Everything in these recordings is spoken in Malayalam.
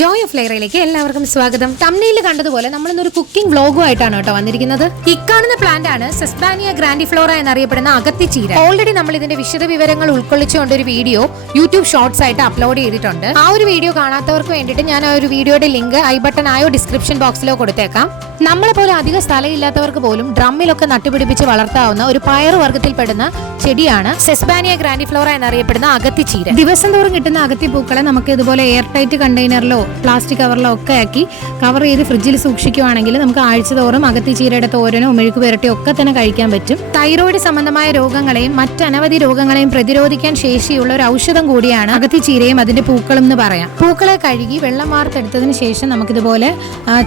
ജോയ് ഓഫ് ലൈറയിലേക്ക് എല്ലാവർക്കും സ്വാഗതം. തംബ്നെയിൽ കണ്ടതുപോലെ നമ്മൾ ഇന്നൊരു കുക്കിംഗ് വ്ലോഗുമായിട്ടാണ് കേട്ടോ വന്നിരിക്കുന്നത്. ഇക്കാണുന്ന പ്ലാന്റ് ആണ് സെസ്ബാനിയ ഗ്രാൻഡിഫ്ലോറ എന്നറിയപ്പെടുന്ന അഗത്തിച്ചീര. ഓൾറെഡി നമ്മൾ ഇതിന്റെ വിശദ വിവരങ്ങൾ ഉൾക്കൊള്ളിച്ചുകൊണ്ട് ഒരു വീഡിയോ യൂട്യൂബ് ഷോർട്സ് ആയിട്ട് അപ്ലോഡ് ചെയ്തിട്ടുണ്ട്. ആ ഒരു വീഡിയോ കാണാത്തവർക്ക് വേണ്ടിയിട്ട് ഞാൻ ആ ഒരു വീഡിയോയുടെ ലിങ്ക് ഐ ബട്ടൺ ആയോ ഡിസ്ക്രിപ്ഷൻ ബോക്സിലോ കൊടുത്തേക്കാം. നമ്മളെ പോലെ അധിക സ്ഥലമില്ലാത്തവർക്ക് പോലും ഡ്രമ്മിലൊക്കെ നട്ടുപിടിപ്പിച്ച് വളർത്താവുന്ന ഒരു പയർ വർഗ്ഗത്തിൽപ്പെടുന്ന ചെടിയാണ് സെസ്ബാനിയ ഗ്രാൻഡിഫ്ലോറ എന്നറിയപ്പെടുന്ന അഗത്തിച്ചീര. ദിവസം തോറും കിട്ടുന്ന അഗത്തി പൂക്കളെ നമുക്ക് ഇതുപോലെ എയർ ടൈറ്റ് കണ്ടെയ്നറിലോ പ്ലാസ്റ്റിക് കവറിലോ ഒക്കെ ആക്കി കവർ ചെയ്ത് ഫ്രിഡ്ജിൽ സൂക്ഷിക്കുകയാണെങ്കിൽ നമുക്ക് ആഴ്ചതോറും അഗത്തിച്ചീരയുടെ തോരനോ മെഴുക്ക് പുരട്ടിയോ ഒക്കെ തന്നെ കഴിക്കാൻ പറ്റും. തൈറോയിഡ് സംബന്ധമായ രോഗങ്ങളെയും മറ്റനവധി രോഗങ്ങളെയും പ്രതിരോധിക്കാൻ ശേഷിയുള്ള ഒരു ഔഷധം കൂടിയാണ് അഗത്തിച്ചീരയും അതിന്റെ പൂക്കളും എന്ന് പറയാം. പൂക്കളെ കഴുകി വെള്ളം വാർത്തെടുത്തതിന് ശേഷം നമുക്കിതുപോലെ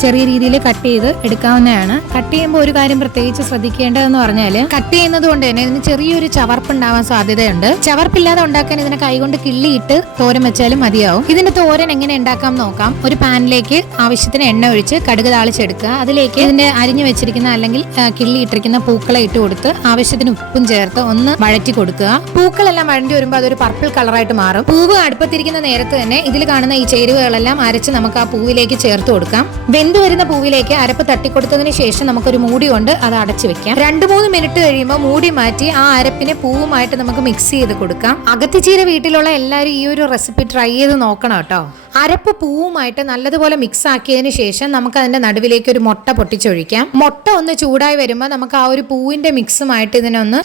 ചെറിയ രീതിയിൽ കട്ട് ചെയ്ത് എടുക്കാവുന്നതാണ്. കട്ട് ചെയ്യുമ്പോൾ ഒരു കാര്യം പ്രത്യേകിച്ച് ശ്രദ്ധിക്കേണ്ടതെന്ന് പറഞ്ഞാൽ കട്ട് ചെയ്യുന്നത് കൊണ്ട് തന്നെ ഇതിന് ചെറിയൊരു ചവർപ്പുണ്ടാവാൻ സാധ്യതയുണ്ട്. ചവർപ്പില്ലാതെ ഉണ്ടാക്കാൻ ഇതിനെ കൈകൊണ്ട് കിള്ളിയിട്ട് തോരൻ വെച്ചാലും മതിയാവും. ഇതിന്റെ തോരൻ എങ്ങനെ ഉണ്ടാക്കാം നോക്കാം. ഒരു പാനിലേക്ക് ആവശ്യത്തിന് എണ്ണ ഒഴിച്ച് കടുക് താളിച്ചെടുക്കുക. അതിലേക്ക് ഇതിന്റെ അരിഞ്ഞു വെച്ചിരിക്കുന്ന അല്ലെങ്കിൽ കിള്ളിയിട്ടിരിക്കുന്ന പൂക്കളെ ഇട്ട് കൊടുത്ത് ആവശ്യത്തിന് ഉപ്പും ചേർത്ത് ഒന്ന് വഴറ്റി കൊടുക്കുക. പൂക്കളെല്ലാം വഴണ്ടി വരുമ്പോൾ അതൊരു പർപ്പിൾ കളറായിട്ട് മാറും. പൂവ് അടുപ്പത്തിരിക്കുന്ന നേരത്ത് തന്നെ ഇതിൽ കാണുന്ന ഈ ചേരുവകളെല്ലാം അരച്ച് നമുക്ക് ആ പൂവിലേക്ക് ചേർത്ത് കൊടുക്കാം. വെന്ത് വരുന്ന പൂവിലേക്ക് അരപ്പ് തട്ടിക്കൊടുത്തതിന് ശേഷം നമുക്കൊരു മൂടി കൊണ്ട് അത് അടച്ചു വെക്കാം. 2-3 മിനിറ്റ് കഴിയുമ്പോൾ മൂടി മാറ്റി ആ അരപ്പിനെ പൂവുമായിട്ട് നമുക്ക് മിക്സ് ചെയ്ത് കൊടുക്കാം. അഗത്തിച്ചീര വീട്ടിലുള്ള എല്ലാവരും ഈ ഒരു റെസിപ്പി ട്രൈ ചെയ്ത് നോക്കണം കേട്ടോ. അരപ്പ് പൂവുമായിട്ട് നല്ലതുപോലെ മിക്സ് ആക്കിയതിന് ശേഷം നമുക്ക് അതിന്റെ നടുവിലേക്ക് ഒരു മുട്ട പൊട്ടിച്ചൊഴിക്കാം. മുട്ട ഒന്ന് ചൂടായി വരുമ്പോൾ നമുക്ക് ആ ഒരു പൂവിന്റെ മിക്സുമായിട്ട് ഇതിനൊന്ന്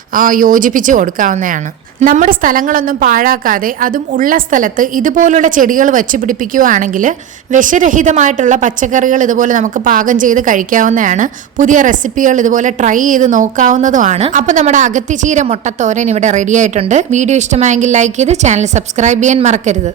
യോജിപ്പിച്ച് കൊടുക്കാവുന്നതാണ്. നമ്മുടെ സ്ഥലങ്ങളൊന്നും പാഴാക്കാതെ അതും ഉള്ള സ്ഥലത്ത് ഇതുപോലുള്ള ചെടികൾ വെച്ച് പിടിപ്പിക്കുകയാണെങ്കിൽ വിഷരഹിതമായിട്ടുള്ള പച്ചക്കറികൾ ഇതുപോലെ നമുക്ക് പാകം ചെയ്ത് കഴിക്കാവുന്നതാണ്. പുതിയ റെസിപ്പികൾ ഇതുപോലെ ട്രൈ ചെയ്ത് നോക്കാവുന്നതുമാണ്. അപ്പോൾ നമ്മുടെ അഗത്തിച്ചീര മുട്ടത്തോരൻ ഇവിടെ റെഡി ആയിട്ടുണ്ട്. വീഡിയോ ഇഷ്ടമായെങ്കിൽ ലൈക്ക് ചെയ്ത് ചാനൽ സബ്സ്ക്രൈബ് ചെയ്യാൻ മറക്കരുത്.